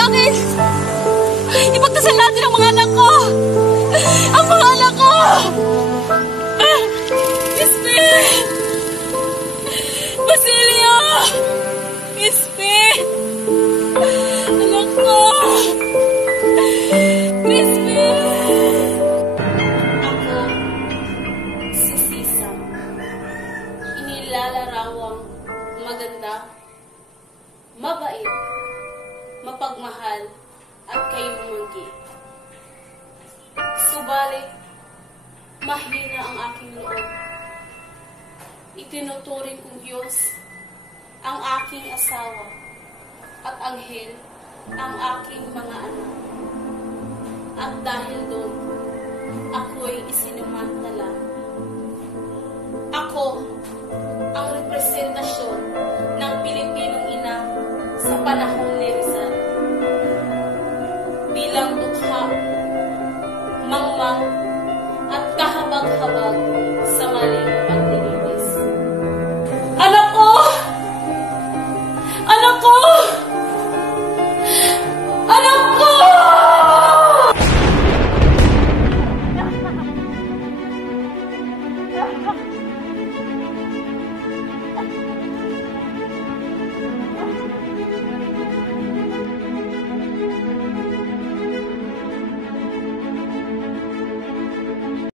sa akin. Ipagdasal natin ang mga anak ko. Ang mga anak ko. Crispin! Basilio! Crispin! Anak ko! Crispin! Ako, si Sisa, inilalarawang maganda, mabait, mapagmahal, at kayumanggi. Subalit, mahina ang aking loob. Itinuturing kong Diyos ang aking asawa at anghel ang aking mga